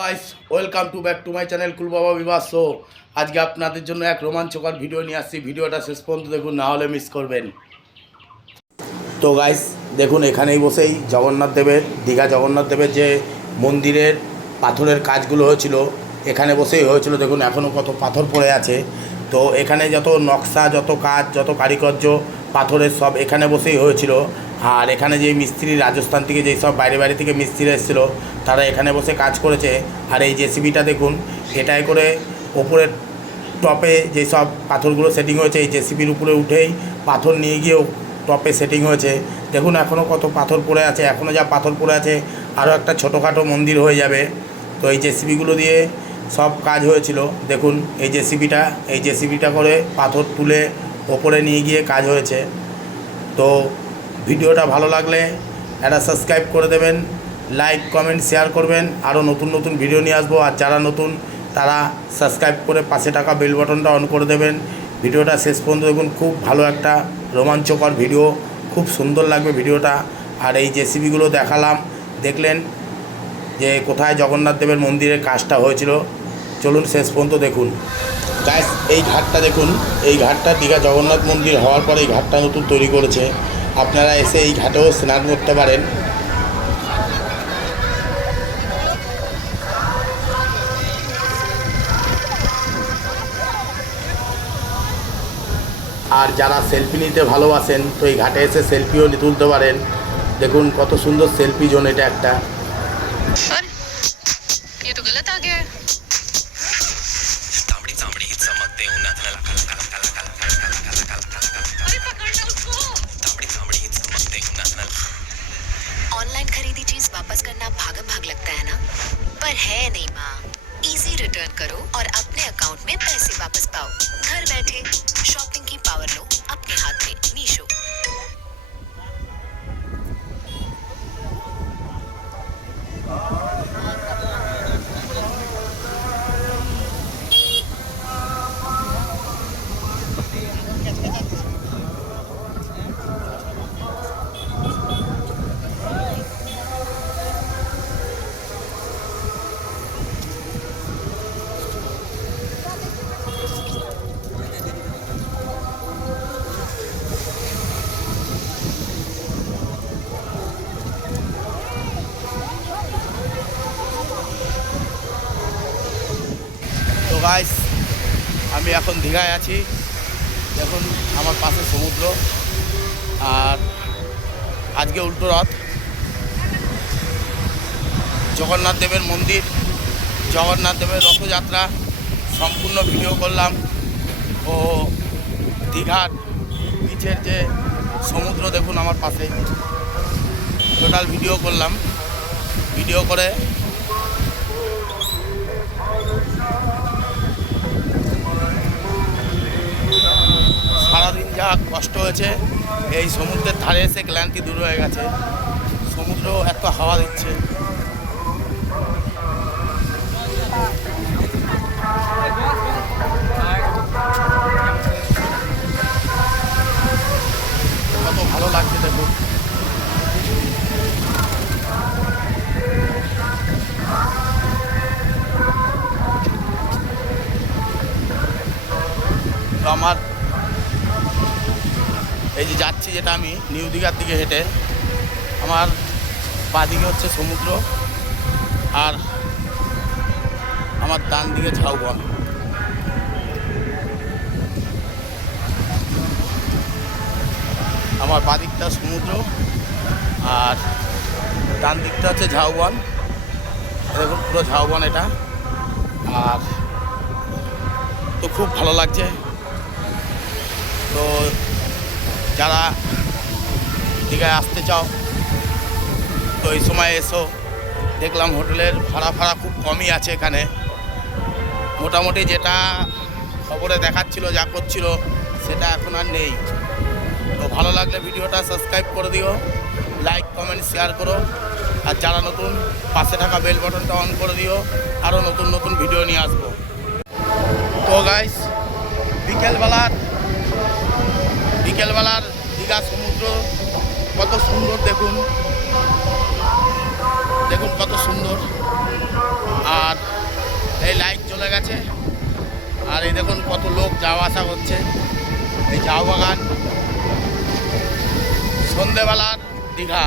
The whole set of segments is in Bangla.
Guys welcome to back to my channel cool বাবা বিবাহ শো। আজকে আপনাদের জন্য এক রোমাঞ্চকর ভিডিও নিয়ে আসছি। ভিডিওটা শেষ পর্যন্ত দেখুন, না হলে মিস করবেন। তো গাইস দেখুন, এখানেই বসেই জগন্নাথ দেবের দীঘা জগন্নাথ দেবের যে মন্দিরের পাথরের কাজগুলো হয়েছিল এখানে বসেই হয়েছিল। দেখুন এখনও কত পাথর পড়ে আছে। তো এখানে যত নকশা, যত কাজ, যত কারিকর্য পাথরের সব এখানে বসেই হয়েছিল। আর এখানে যে মিস্ত্রি রাজস্থান থেকে যেই সব বাইরে থেকে মিস্ত্রি এসেছিলো তারা এখানে বসে কাজ করেছে। আর এই জেসিবিটা দেখুন, এটাই করে ওপরের টপে যেই সব পাথরগুলো সেটিং হয়েছে এই জেসিবির উপরে উঠেই পাথর নিয়ে গিয়েও টপে সেটিং হয়েছে। দেখুন এখনও কত পাথর পড়ে আছে, এখনও যা পাথর পড়ে আছে আরও একটা ছোটোখাটো মন্দির হয়ে যাবে। তো এই জেসিবিগুলো দিয়ে সব কাজ হয়েছিল। দেখুন এই জেসিবিটা করে পাথর তুলে ওপরে নিয়ে গিয়ে কাজ হয়েছে। তো ভিডিওটা ভালো লাগলে একটা সাবস্ক্রাইব করে দেবেন, লাইক কমেন্ট শেয়ার করবেন। আরও নতুন নতুন ভিডিও নিয়ে আসবো। আর যারা নতুন তারা সাবস্ক্রাইব করে পাশে থাকা বেল বাটনটা অন করে দেবেন। ভিডিওটা শেষ পর্যন্ত দেখুন, খুব ভালো একটা রোমাঞ্চকর ভিডিও, খুব সুন্দর লাগবে ভিডিওটা। আর এই জেসিবিগুলো দেখালাম, দেখলেন যে কোথায় জগন্নাথ দেবের মন্দিরের কাজটা হয়েছিল। চলুন শেষ পর্যন্ত দেখুন। গাইস এই ঘাটটা দেখুন, এই ঘাটটা দীঘা জগন্নাথ মন্দির হওয়ার পরে এই ঘাটটা নতুন তৈরি করেছে। আপনারা এসে এই ঘাটেও স্নান করতে পারেন। আর যারা সেলফি নিতে ভালোবাসেন তো এই ঘাটে এসে সেলফিও তুলতে পারেন। দেখুন কত সুন্দর সেলফি জোন এটা একটা। ऑनलाइन खरीदी चीज वापस करना भागम भाग लगता है ना, पर है नहीं माँ। इजी रिटर्न करो और अपने अकाउंट में पैसे वापस पाओ। घर बैठे शॉपिंग की पावर लो अपने हाथ में। मीशो। তো গাইস আমি এখন দীঘায় আছি। দেখুন আমার পাশে সমুদ্র। আর আজকে উল্টো রথ, জগন্নাথ দেবের মন্দির, জগন্নাথ দেবের রথযাত্রা সম্পূর্ণ ভিডিও করলাম। ও দীঘার বিচের যে সমুদ্র দেখুন আমার পাশে, টোটাল ভিডিও করলাম। ভিডিও করে সারাদিন যা কষ্ট হয়েছে এই সমুদ্রের ধারে এসে ক্লান্তি দূর হয়ে গেছে। সমুদ্র এত হাওয়া দিচ্ছে। কত ভালো লাগছে দেখুন। তো আমার এই যে যাচ্ছি, যেটা আমি নিউ দীঘার দিকে হেঁটে, আমার বাঁদিকে হচ্ছে সমুদ্র আর আমার ডান দিকে ঝাউবন। আমার বাঁদিকটা সমুদ্র আর ডান দিকটা হচ্ছে ঝাউবন। দেখুন পুরো ঝাউবন এটা। আর তো খুব ভালো লাগছে। তো যারা দীঘায় আসতে চাও তো এই সময় এসো। দেখলাম হোটেলের ভাড়া খুব কমই আছে এখানে। মোটামুটি যেটা খবরে দেখাচ্ছিল, যা করছিল সেটা এখন আর নেই। তো ভালো লাগলে ভিডিওটা সাবস্ক্রাইব করে দিও, লাইক কমেন্ট শেয়ার করো। আর যারা নতুন পাশে থাকা বেল বাটনটা অন করে দিও, আরও নতুন নতুন ভিডিও নিয়ে আসবো। তো গাইস বিকেলবেলার দীঘা সমুদ্র কত সুন্দর দেখুন, দেখুন কত সুন্দর। আর আছে। আর এই দেখুন কত লোক যাওয়া আসা করছে। এই ঝাউ বাগান, সন্ধেবেলার দীঘা।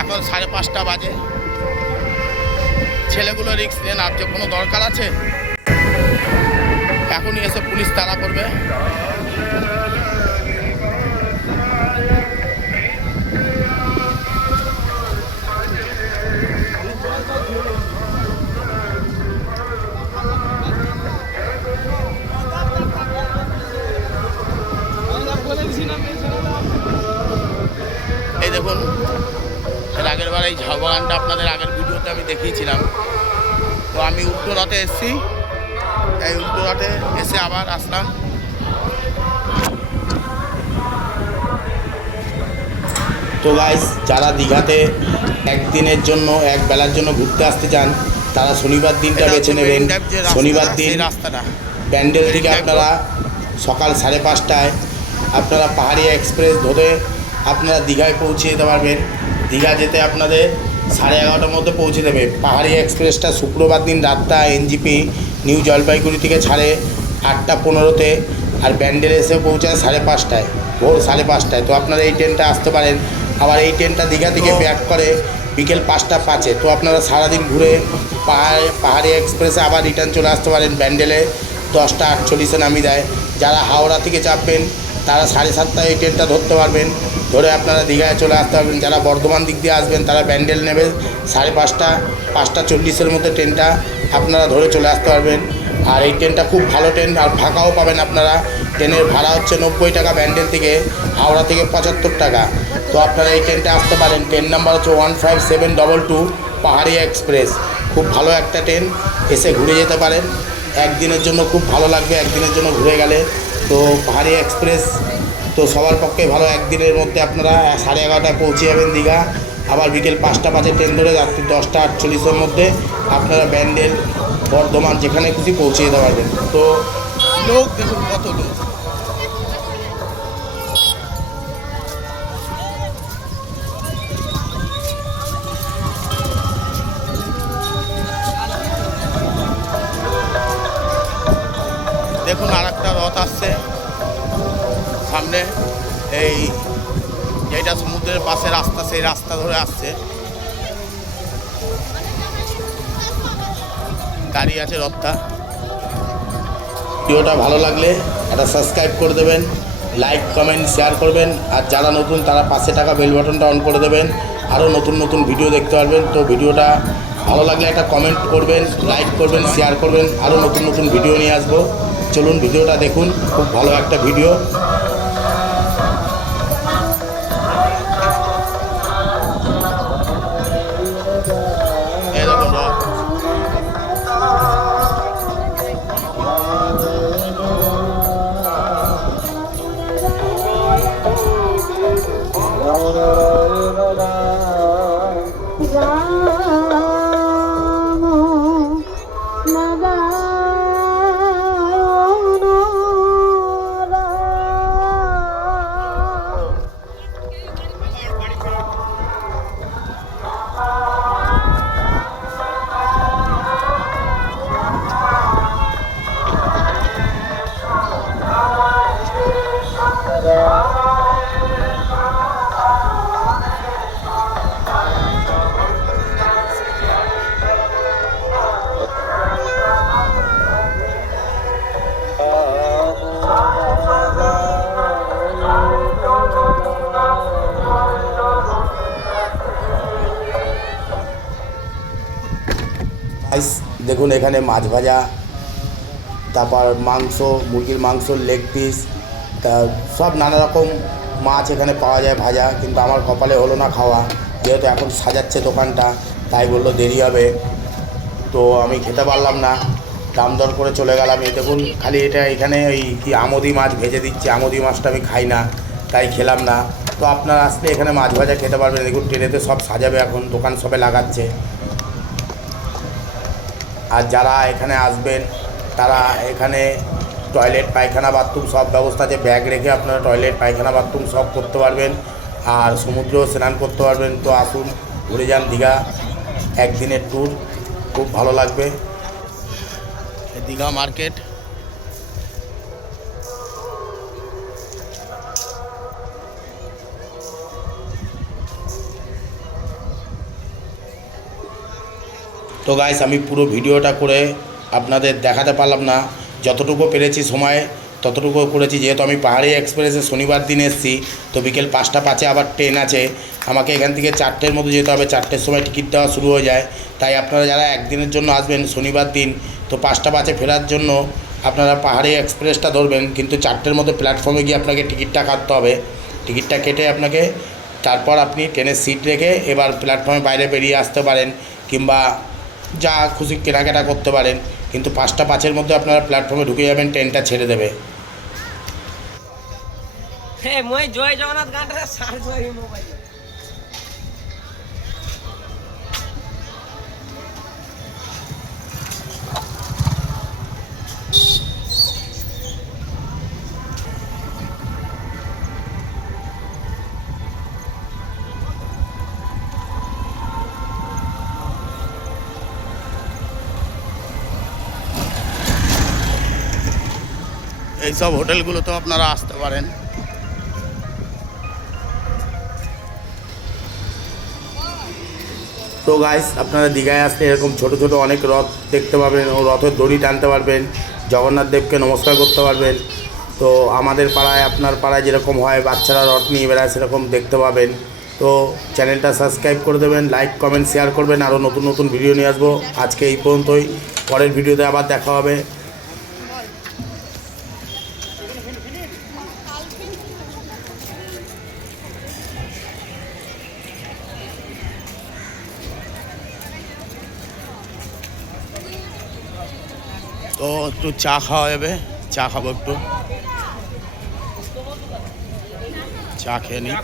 এখন 5:30 বাজে। ছেলেগুলো রিস্ক নেন, আর যে কোনো দরকার আছে এখনই এসে পুলিশ তাড়া করবে। এই দেখুন, এর আগের বার এই ঝাউ বাগানটা আপনাদের আগের ভিডিওতে আমি দেখিয়েছিলাম। তো আমি উল্টো রথে এসেছি, এই উল্টো রথে এসে আবার আসলাম। তো গাইস, যারা দীঘাতে একদিনের জন্য এক বেলার জন্য ঘুরতে আসতে চান তারা শনিবার দিনটা বেছে নেবেন। শনিবার দিন রাস্তাটা ব্যান্ডেল থেকে আপনারা সকাল 5:30টায় আপনারা পাহাড়িয়া এক্সপ্রেস ধরে আপনারা দীঘায় পৌঁছে যেতে পারবেন। দীঘা যেতে আপনাদের 11:30টার মধ্যে পৌঁছে দেবে। পাহাড়িয়া এক্সপ্রেসটা শুক্রবার দিন রাতটা এনজিপি নিউ জলপাইগুড়ি থেকে ছাড়ে 8:15-তে, আর ব্যান্ডেল এসে পৌঁছায় 5:30টায়, ভোর 5:30টায়। তো আপনারা এই ট্রেনটা আসতে পারেন। আবার এই ট্রেনটা দীঘা থেকে ব্যাক করে বিকেল 5:05-এ। তো আপনারা সারাদিন ঘুরে পাহাড়িয়া এক্সপ্রেসে আবার রিটার্ন চলে আসতে পারেন। ব্যান্ডেলে 10:48-এ নামিয়ে দেয়। যারা হাওড়া থেকে চাপবেন তারা 7:30টায় এই ট্রেনটা ধরতে পারবেন, ধরে আপনারা দীঘায় চলে আসতে পারবেন। যারা বর্ধমান দিক দিয়ে আসবেন তারা ব্যান্ডেল নেবে 5:30, 5:40-এর মধ্যে ট্রেনটা আপনারা ধরে চলে আসতে পারবেন। আর এই ট্রেনটা খুব ভালো ট্রেন, আর ফাঁকাও পাবেন আপনারা। ট্রেনের ভাড়া হচ্ছে 90 টাকা ব্যান্ডেল থেকে, হাওড়া থেকে 75 টাকা। তো আপনারা এই ট্রেনটা আসতে পারেন। ট্রেন নাম্বার হচ্ছে 15722 পাহাড়িয়া এক্সপ্রেস। খুব ভালো একটা ট্রেন, এসে ঘুরে যেতে পারেন। একদিনের জন্য খুব ভালো লাগবে, একদিনের জন্য ঘুরে গেলে। তো পাহাড়িয়া এক্সপ্রেস তো সবার পক্ষে ভালো। একদিনের মধ্যে আপনারা 11:30টায় পৌঁছে যাবেন দীঘা। আবার বিকেল 5টা বাজে ট্রেন ধরে রাত্রি 10:48-এর মধ্যে আপনারা ব্যান্ডেল, বর্ধমান যেখানে খুশি পৌঁছে যেতে পারবেন। তো লোক দেখুন কত লোক। দেখুন আর একটা রথ আসছে সামনে, এই যেটা সমুদ্রের পাশে রাস্তা, সেই রাস্তা ধরে আসছে। গাড়ি আছে রথটা। ভিডিওটা ভালো লাগলে একটা সাবস্ক্রাইব করে দেবেন, লাইক কমেন্ট শেয়ার করবেন। আর যারা নতুন তারা পাশে টাকা বেল বাটনটা অন করে দেবেন, আরও নতুন নতুন ভিডিও দেখতে পারবেন। তো ভিডিওটা ভালো লাগলে একটা কমেন্ট করবেন, লাইক করবেন, শেয়ার করবেন। আরও নতুন নতুন ভিডিও নিয়ে আসবো। চলুন ভিডিওটা দেখুন, খুব ভালো একটা ভিডিও। দেখুন এখানে মাছ ভাজা, তারপর মাংস, মুরগির মাংস, লেগ পিস, তা সব নানা রকম মাছ এখানে পাওয়া যায় ভাজা। কিন্তু আমার কপালে হলো না খাওয়া, যেহেতু এখন সাজাচ্ছে দোকানটা, তাই বললো দেরি হবে। তো আমি খেতে পারলাম না, দাম দর করে চলে গেলাম। এই দেখুন খালি এটা এখানে ওই কি আমোদি মাছ ভেজে দিচ্ছে, আমোদি মাছটা আমি খাই না, তাই খেলাম না। তো আপনারা আসলে এখানে মাছ ভাজা খেতে পারবেন। দেখুন ট্রেনেতে সব সাজাবে, এখন দোকান সবে লাগাচ্ছে। আর যারা এখানে আসবেন তারা এখানে টয়লেট, পায়খানা, বাথরুম সব ব্যবস্থা আছে। ব্যাগ রেখে আপনারা টয়লেট, পায়খানা, বাথরুম সব করতে পারবেন। আর সমুদ্রেও স্নান করতে পারবেন। তো আসুন ঘুরে যান দীঘা, একদিনের ট্যুর, খুব ভালো লাগবে। দীঘা মার্কেট। তো গাইস আমি পুরো ভিডিওটা করে আপনাদের দেখাতে পারলাম না, যতটুকু পেরেছি সময় ততটুকু করেছি। যেহেতু আমি পাহাড়ি এক্সপ্রেসে শনিবার দিন এসেছি, তো বিকেল 5টা 5-এ আবার ট্রেন আছে, আমাকে এখান থেকে 4টের মধ্যে যেতে হবে। 4টের সময় টিকিট দেওয়া শুরু হয়ে যায়। তাই আপনারা যারা একদিনের জন্য আসবেন শনিবার দিন, তো 5টা 5-এ ফেরার জন্য আপনারা পাহাড়ি এক্সপ্রেসটা ধরবেন, কিন্তু 4টের মধ্যে প্ল্যাটফর্মে গিয়ে আপনাকে টিকিটটা কাটতে হবে। টিকিটটা কেটে আপনাকে তারপর আপনি ট্রেনের সিট রেখে এবার প্ল্যাটফর্মে বাইরে বেরিয়ে আসতে পারেন, কিংবা যা খুশি কেনাকাটা করতে পারেন। কিন্তু 5টা 5-এর মধ্যে আপনারা প্ল্যাটফর্মে ঢুকে যাবেন, ট্রেনটা ছেড়ে দেবে। মই জয় জগন্নাথ গানটা সার্চ করি মোবাইলে। এইসব হোটেলগুলোতেও আপনারা আসতে পারেন। তো গাইস আপনারা দীঘায় আসলে এরকম ছোট ছোট অনেক রথ দেখতে পাবেন, ও রথের দড়ি টানতে পারবেন, জগন্নাথ দেবকে নমস্কার করতে পারবেন। তো আমাদের পাড়ায় আপনার পাড়ায় যেরকম হয় বাচ্চারা রথ নিয়ে বেড়ায়, সেরকম দেখতে পাবেন। তো চ্যানেলটা সাবস্ক্রাইব করে দেবেন, লাইক কমেন্ট শেয়ার করবেন। আরও নতুন নতুন ভিডিও নিয়ে আসবো। আজকে এই পর্যন্তই, পরের ভিডিওতে আবার দেখা হবে। তো একটু চা খাওয়া যাবে, চা খাবো, একটু চা খেয়ে নিই।